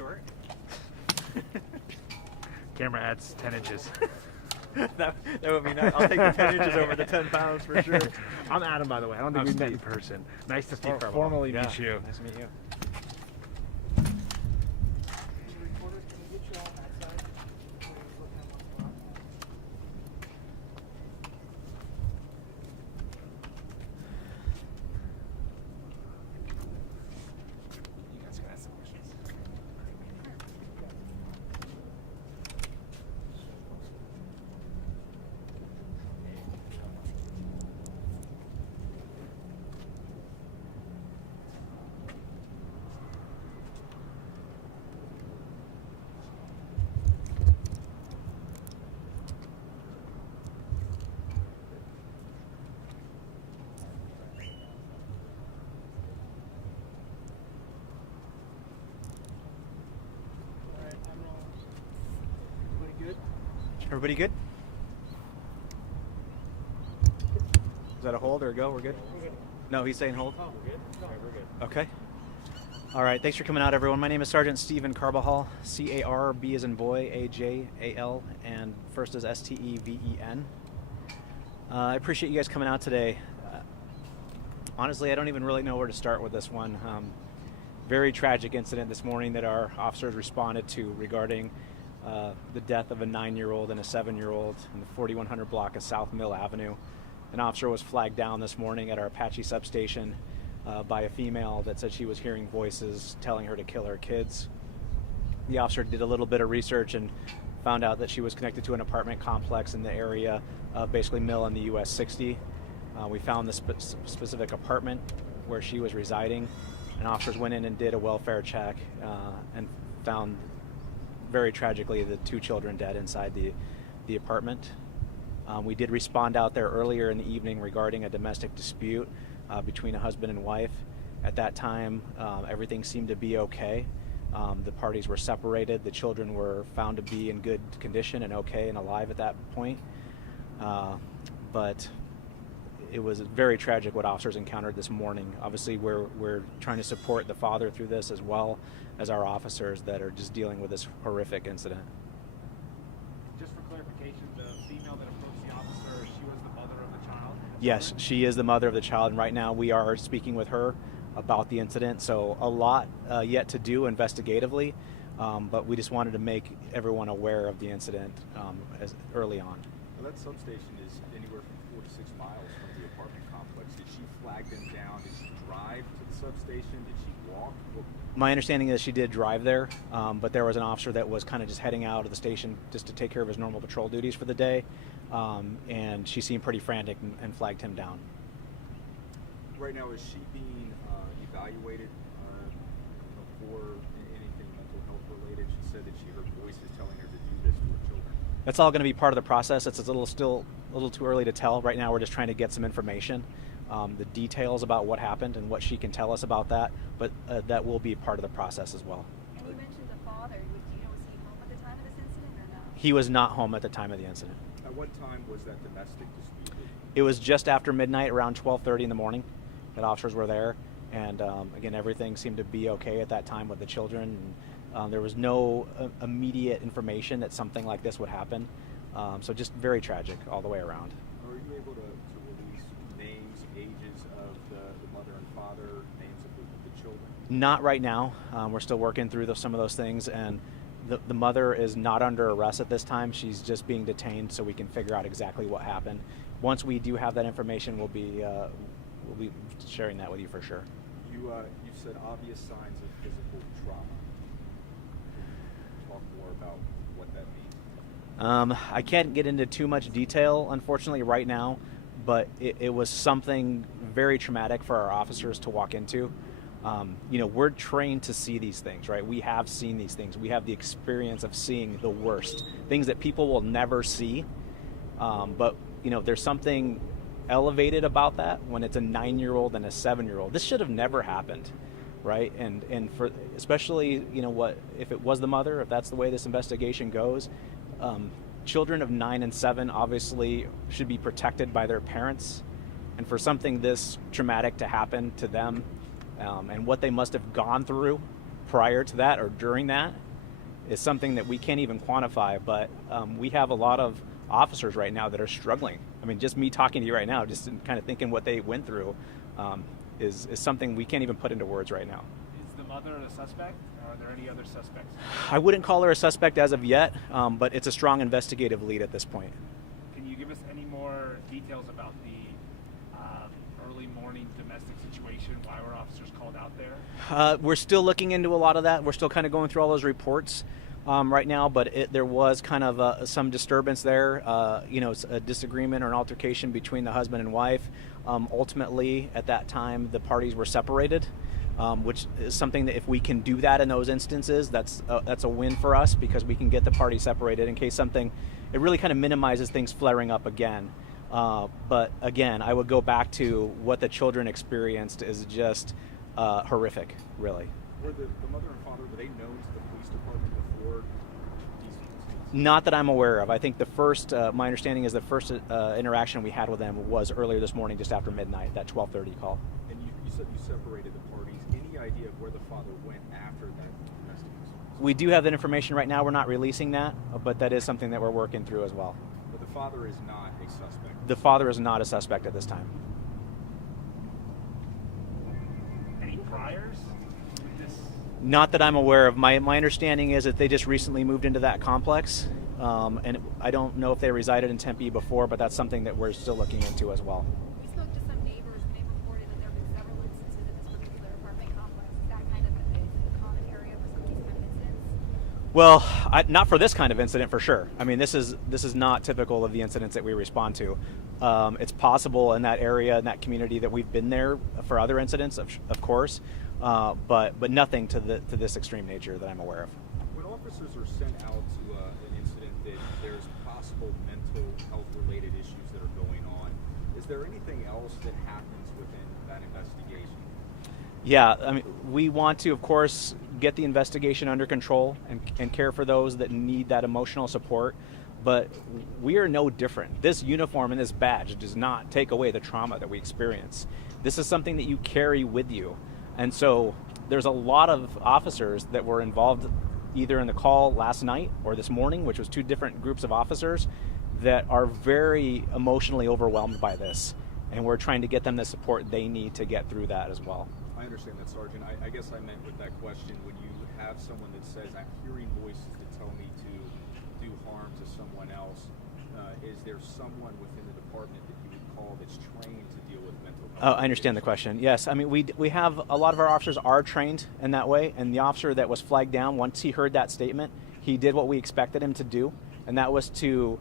short. Camera adds 10 inches. that would be nice. I'll take the 10 inches over the 10 pounds for sure. I'm Adam, by the way. I don't think we've met in person. Nice to formally meet you. Nice to meet you. Everybody good? Is that a hold or a go? We're good? We're good. No, he's saying hold? Oh, we're good? No, we're good. Okay. All right, thanks for coming out, everyone. My name is Sergeant Stephen Carbajal, C-A-R-B as in boy, A-J-A-L, and first is S-T-E-V-E-N. I appreciate you guys coming out today. Honestly, I don't even really know where to start with this one. Very tragic incident this morning that our officers responded to regarding the death of a 9-year-old and a 7-year-old in the 4100 block of South Mill Avenue. An officer was flagged down this morning at our Apache substation by a female that said she was hearing voices telling her to kill her kids. The officer did a little bit of research and found out that she was connected to an apartment complex in the area of basically Mill and the US 60. We found the specific apartment where she was residing, and officers went in and did a welfare check and found, very tragically, the 2 children dead inside the apartment. We did respond out there earlier in the evening regarding a domestic dispute between a husband and wife. At that time, everything seemed to be okay. The parties were separated. The children were found to be in good condition and okay and alive at that point. But it was very tragic what officers encountered this morning. Obviously, we're trying to support the father through this, as well as our officers that are just dealing with this horrific incident. Just for clarification, the female that approached the officer, she was the mother of the child? Yes, she is the mother of the child, and right now we are speaking with her about the incident. So a lot yet to do investigatively, but we just wanted to make everyone aware of the incident as early on. Well, that substation is anywhere from 4 to 6 miles from the apartment complex. Did she flag them down? Did she drive to the substation? Did she walk? My understanding is she did drive there, but there was an officer that was kind of just heading out of the station just to take care of his normal patrol duties for the day, and she seemed pretty frantic and flagged him down. Right now, is she being evaluated for anything mental health related? She said that she heard voices telling her to do this to her children. That's all going to be part of the process. It's still a little too early to tell. Right now, we're just trying to get some information, the details about what happened and what she can tell us about that, but that will be part of the process as well. And you mentioned the father. Do you know, was he home at the time of this incident or no? He was not home at the time of the incident. At what time was that domestic dispute? It was just after midnight, around 12:30 in the morning, that officers were there. And again, everything seemed to be okay at that time with the children. And, there was no immediate information that something like this would happen. So just very tragic all the way around. Are you able to release names, ages of the mother and father, names of the children? Not right now. We're still working through some of those things. And the mother is not under arrest at this time. She's just being detained so we can figure out exactly what happened. Once we do have that information, we'll be sharing that with you for sure. You said obvious signs of physical trauma. Can you talk more about what that means? I can't get into too much detail, unfortunately, right now, but it was something very traumatic for our officers to walk into. We're trained to see these things, right? We have seen these things. We have the experience of seeing the worst, things that people will never see. But there's something elevated about that when it's a 9-year-old and a 7-year-old. This should have never happened, right? And for especially what if it was the mother, if that's the way this investigation goes, children of 9 and 7 obviously should be protected by their parents, and for something this traumatic to happen to them, and what they must have gone through prior to that or during that is something that we can't even quantify, but we have a lot of officers right now that are struggling. I mean, just me talking to you right now, just kind of thinking what they went through is something we can't even put into words right now. Is the mother a suspect, or are there any other suspects? I wouldn't call her a suspect as of yet, but it's a strong investigative lead at this point. Can you give us any more details about the early morning domestic situation? Why were officers called out there? We're still looking into a lot of that. We're still kind of going through all those reports right now, but there was kind of some disturbance there, a disagreement or an altercation between the husband and wife. Ultimately, at that time, the parties were separated, which is something that if we can do that in those instances, that's a win for us, because we can get the parties separated in case something, it really kind of minimizes things flaring up again. But again, I would go back to what the children experienced is just horrific, really. Were the mother and father, were they known to the police department before these incidents? Not that I'm aware of. I think my understanding is the first interaction we had with them was earlier this morning, just after midnight, that 12:30 call. And you said you separated the parties. Any idea of where the father went after that domestic incident? We do have that information right now. We're not releasing that, but that is something that we're working through as well. But the father is not a suspect. The father is not a suspect at this time. Any priors with this? Not that I'm aware of. My understanding is that they just recently moved into that complex, and I don't know if they resided in Tempe before, but that's something that we're still looking into as well. We spoke to some neighbors, and they reported that there have been several instances in this particular apartment complex. Is that kind of a common area for some of these kind of incidents? Well, not for this kind of incident, for sure. I mean, this is not typical of the incidents that we respond to. It's possible in that area, in that community, that we've been there for other incidents, of course, but nothing to this extreme nature that I'm aware of. When officers are sent out to an incident that there's possible mental health related issues that are going on, is there anything else that happens within that investigation? Yeah, I mean, we want to, of course, get the investigation under control and care for those that need that emotional support. But we are no different. This uniform and this badge does not take away the trauma that we experience. This is something that you carry with you. And so there's a lot of officers that were involved either in the call last night or this morning, which was two different groups of officers, that are very emotionally overwhelmed by this. And we're trying to get them the support they need to get through that as well. I understand that, Sergeant. I guess I meant with that question, when you have someone that says, I'm hearing voices that tell me to do harm to someone else, is there someone within the department that you would call that's trained to deal with mental health? I understand the question. Yes, I mean, we have a lot of our officers are trained in that way, and the officer that was flagged down, once he heard that statement, he did what we expected him to do, and that was to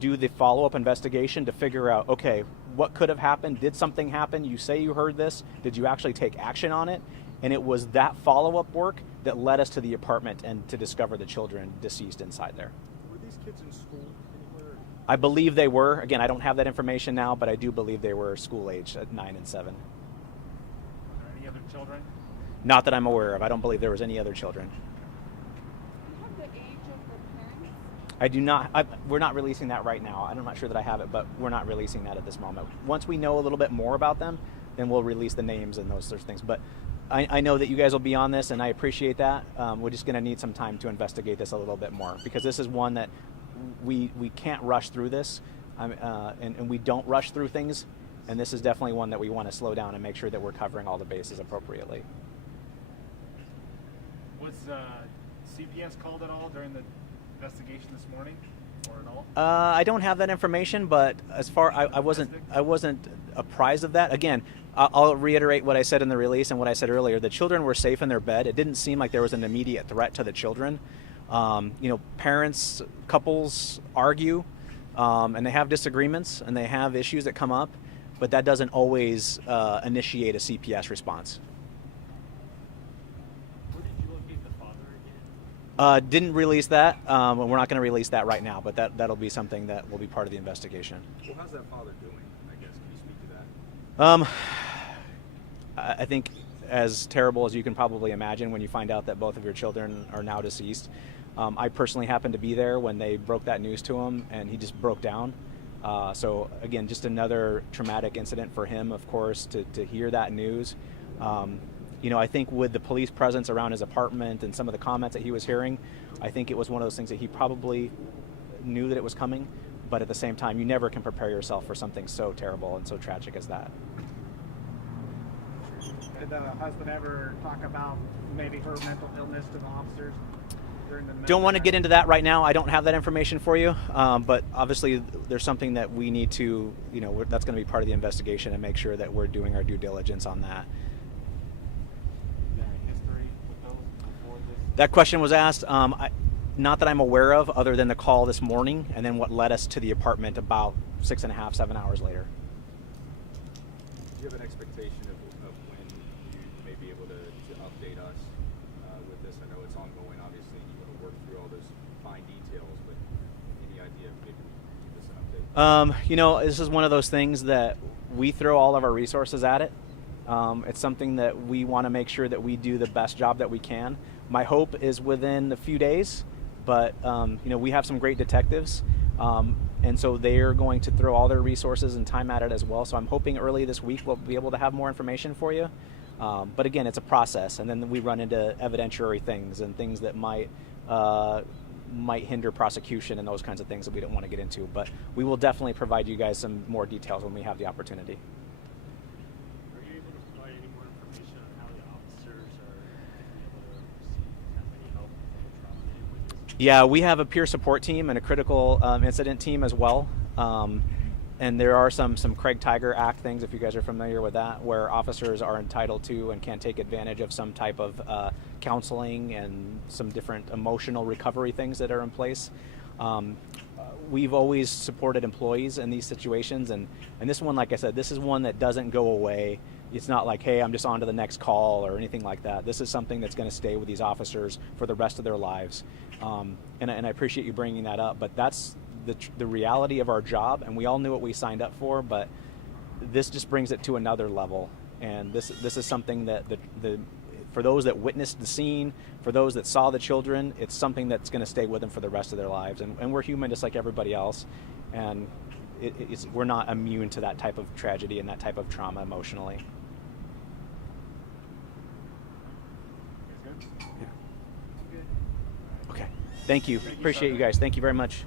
do the follow-up investigation to figure out, okay, what could have happened? Did something happen? You say you heard this. Did you actually take action on it? And it was that follow-up work that led us to the apartment and to discover the children deceased inside there. Were these kids in school anywhere? I believe they were. Again, I don't have that information now, but I do believe they were school age at 9 and 7. Are there any other children? Not that I'm aware of. I don't believe there was any other children. Do you have the age of the parents? I do not. We're not releasing that right now. I'm not sure that I have it, but we're not releasing that at this moment. Once we know a little bit more about them, then we'll release the names and those sorts of things. But I know that you guys will be on this, and I appreciate that. We're just going to need some time to investigate this a little bit more, because this is one that we can't rush through this, and we don't rush through things. And this is definitely one that we want to slow down and make sure that we're covering all the bases appropriately. Was CPS called at all during the investigation this morning, or at all? I don't have that information, but as far I wasn't apprised of that. Again, I'll reiterate what I said in the release and what I said earlier. The children were safe in their bed. It didn't seem like there was an immediate threat to the children. Parents, couples argue, and they have disagreements and they have issues that come up, but that doesn't always initiate a CPS response. Where did you locate the father again? Didn't release that. We're not going to release that right now, but that'll be something that will be part of the investigation. Well, how's that father doing, I guess? Can you speak to that? I think as terrible as you can probably imagine when you find out that both of your children are now deceased. I personally happened to be there when they broke that news to him, and he just broke down. So again, just another traumatic incident for him, of course, to hear that news. I think with the police presence around his apartment and some of the comments that he was hearing, I think it was one of those things that he probably knew that it was coming, but at the same time, you never can prepare yourself for something so terrible and so tragic as that. Did the husband ever talk about maybe her mental illness to the officers during the Don't want to get into that right now. I don't have that information for you, but obviously there's something that we need to, that's going to be part of the investigation and make sure that we're doing our due diligence on that. Is there any history with those before this? That question was asked, not that I'm aware of, other than the call this morning and then what led us to the apartment about 6.5, 7 hours later. Do you have an expectation of when you may be able to update us with this? I know it's ongoing, obviously. You want to work through all those fine details, but any idea of maybe we can give us an update? This is one of those things that we throw all of our resources at it. It's something that we want to make sure that we do the best job that we can. My hope is within a few days, but we have some great detectives. And so they're going to throw all their resources and time at it as well. So I'm hoping early this week we'll be able to have more information for you. But again, it's a process, and then we run into evidentiary things and things that might hinder prosecution and those kinds of things that we don't want to get into. But we will definitely provide you guys some more details when we have the opportunity. Are you able to provide any more information on how the officers are able to receive any help from the trauma with this? Yeah, we have a peer support team and a critical incident team as well. And there are some Craig Tiger Act things, if you guys are familiar with that, where officers are entitled to and can take advantage of some type of counseling and some different emotional recovery things that are in place. We've always supported employees in these situations, and this one, like I said, this is one that doesn't go away. It's not like, hey, I'm just on to the next call or anything like that. This is something that's going to stay with these officers for the rest of their lives. And I appreciate you bringing that up, but that's the reality of our job, and we all knew what we signed up for, but this just brings it to another level. And this is something that for those that witnessed the scene, for those that saw the children, it's something that's going to stay with them for the rest of their lives. And we're human just like everybody else, and we're not immune to that type of tragedy and that type of trauma emotionally. Yeah. Okay. Thank you. Appreciate you guys. Thank you very much.